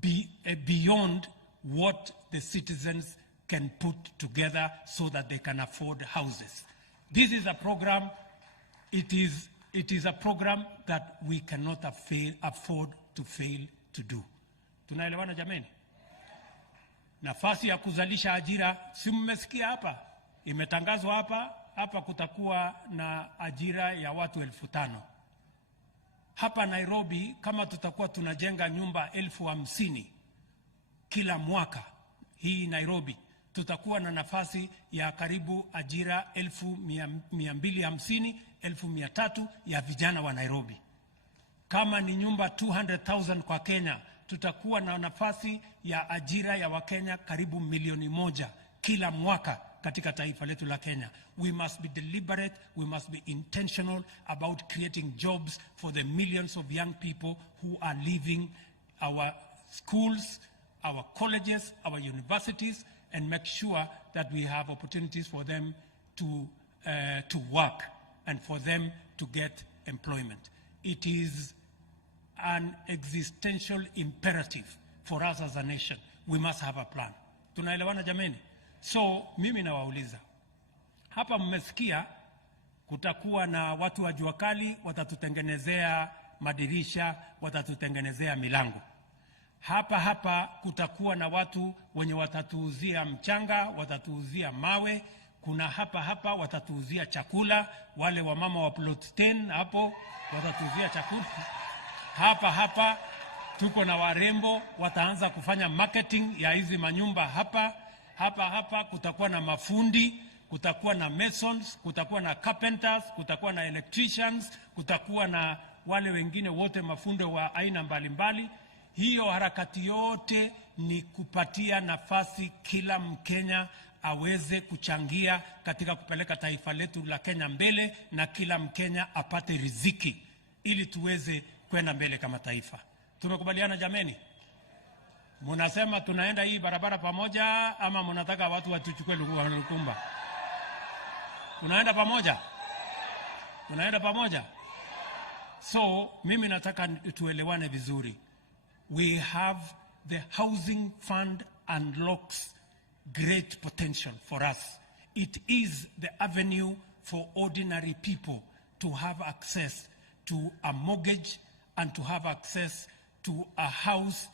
beyond what the citizens can put together so that they can afford houses. This is a program, it is a program that we cannot afford to fail to do. Tunaelewana jameni? Nafasi ya kuzalisha ajira, si mmesikia hapa? Imetangazwa hapa kutakuwa na ajira ya watu 5,000. Hapa Nairobi kama tutakuwa tunajenga nyumba 50,000 kila mwaka, hii Nairobi tutakuwa na nafasi ya karibu ajira 250,000, 300,000 ya vijana wa Nairobi. Kama ni nyumba 200,000 kwa Kenya, tutakuwa na nafasi ya ajira ya Wakenya karibu 1,000,000 kila mwaka katika taifa letu la Kenya. We must be deliberate, we must be intentional about creating jobs for the millions of young people who are leaving our schools, our colleges, our universities, and make sure that we have opportunities for them to work and for them to get employment. It is an existential imperative for us as a nation. We must have a plan. Tunaelewana jameni? So mimi nawauliza, hapa mmesikia kutakuwa na watu wa jua kali watatutengenezea madirisha, watatutengenezea milango. Hapa kutakuwa na watu wenye watatuuzia mchanga, watatuuzia mawe. Kuna hapa watatuuzia chakula, wale wa mama wa plot 10 hapo watatuuzia chakula. Hapa tuko na warembo wataanza kufanya marketing ya hizi manyumba hapa. Hapa kutakuwa na mafundi, kutakuwa na masons, kutakuwa na carpenters, kutakuwa na electricians, kutakuwa na wale wengine wote mafundi wa aina mbalimbali. Hiyo harakati yote ni kupatia nafasi kila Mkenya aweze kuchangia katika kupeleka taifa letu la Kenya mbele, na kila Mkenya apate riziki ili tuweze kwenda mbele kama taifa. Tumekubaliana jameni? Munasema tunaenda hii barabara pamoja ama munataka watu watuchukue lukumba? Tunaenda pamoja? Tunaenda pamoja? So mimi nataka tuelewane vizuri. We have the housing fund unlocks great potential for us. It is the avenue for ordinary people to have access to a mortgage and to have access to a house